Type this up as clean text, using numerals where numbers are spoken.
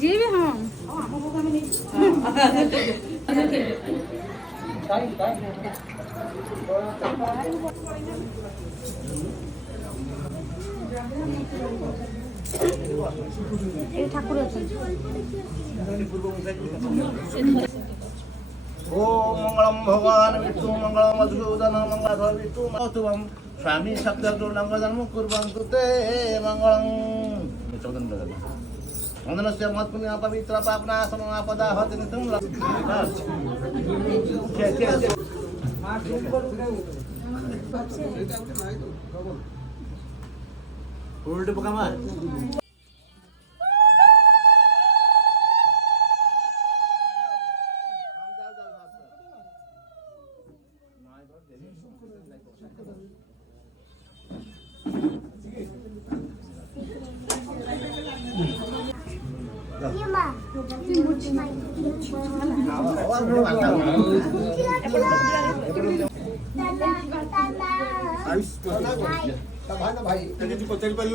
ଯିଏ ବି ଏ ଠାକୁର ଅଛନ୍ତି। ओम मंगलम भगवान विष्णु मंगलम मधुसूदन मंगल विष्णु महोत्सवम स्वामी शब्दुर्लंग जन्म कुर्वन्तु ते मंगलम वंदनस्य महत्पुण्य पवित्र पापना समापदा हति नित्यं उल्टे पकामा भाई पचारि पालु